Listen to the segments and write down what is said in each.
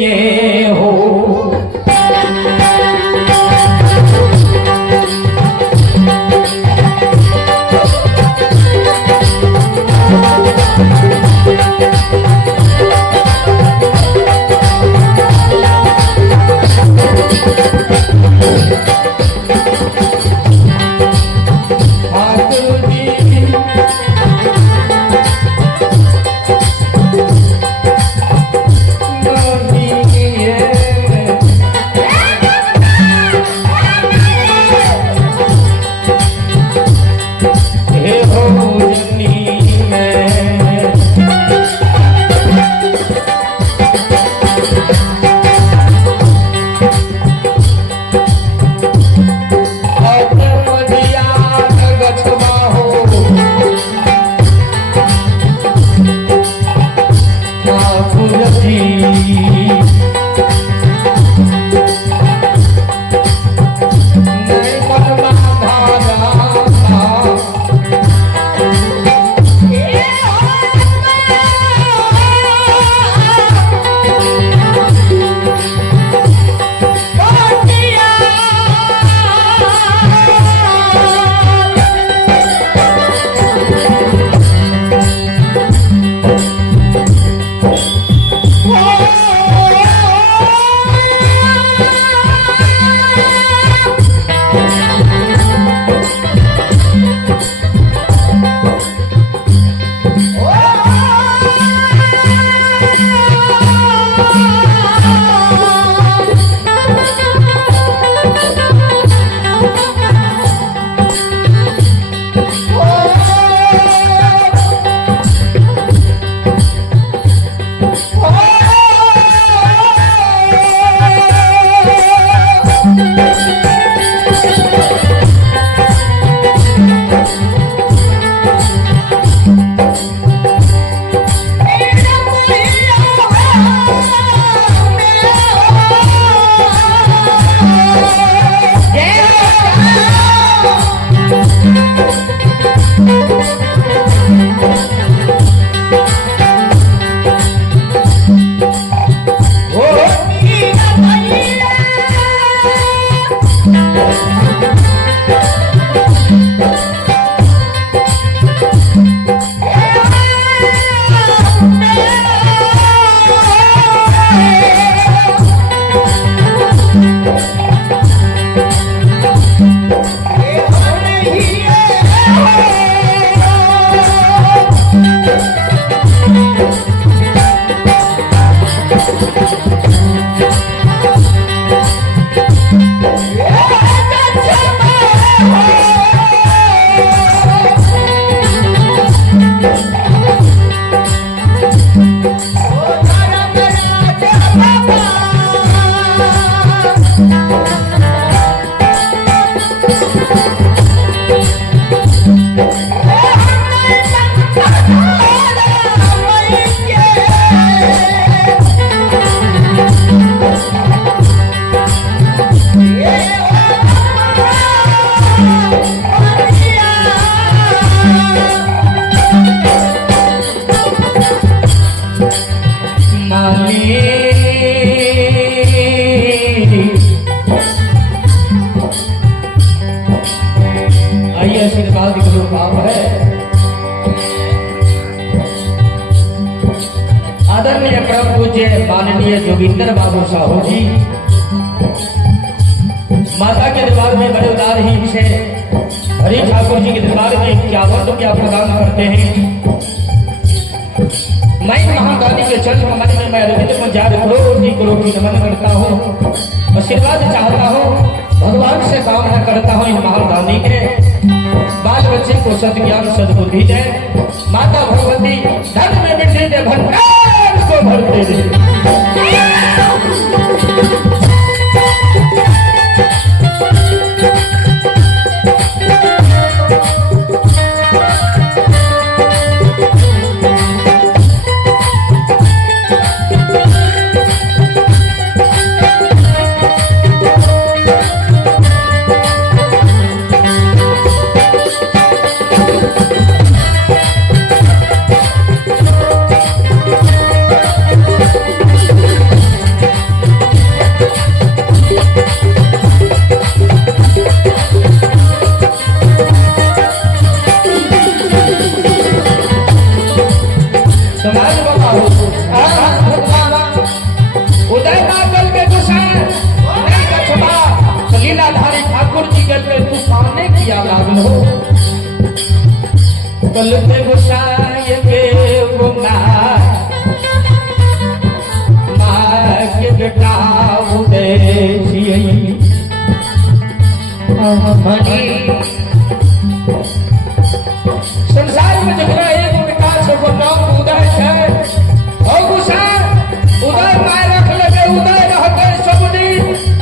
ये हो आदरणीय परम पूज्य माननीय जोगिंदर बाबू साहू जी माता के दरबार में बड़े उदार ही से हरि ठाकुर जी के दरबार में क्या वर्ष क्या प्रदान करते हैं। मैं महाकाली के चरण कमल में मैं रविंद्र को 4 करोड़ की नमन करता हूँ, आशीर्वाद चाहता हूँ, भगवान से कामना करता हूँ इन महादानी के बाल बच्चे को सद्ज्ञान सद्बुद्धि दे, माता भगवती धन में वृद्धि दे, भंडार को भरते दे। उदय बादल के गुस्सा लीलाधारी ठाकुर जी के तूफाने किया लागल हो कल पे गुस्साए के माँ के बेटा उदय संसार में जगह एक विकास को नाम उदय है और गुस्सा उदय माय रख लगे उदय रहते सब दिन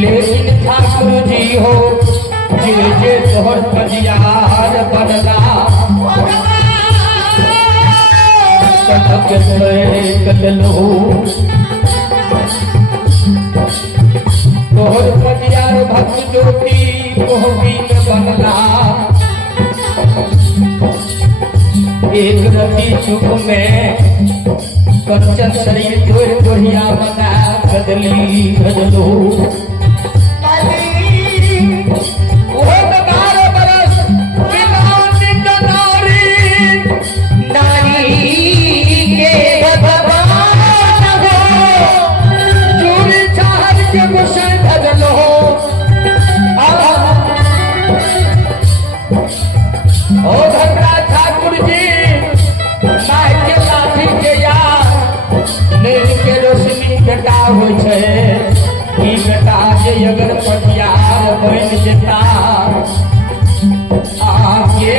लेकिन ठाकुर जी हो जे जे तोहर कजियार बनला कटक कदलो तोहर कजियार भक्त ज्योति कोहबीन बनला एक रति चुप में कंचन शरीर जोड़ जोड़िया बना बदली बदलो बेटा हो बेटा जे अगर पटियार बन जेता आगे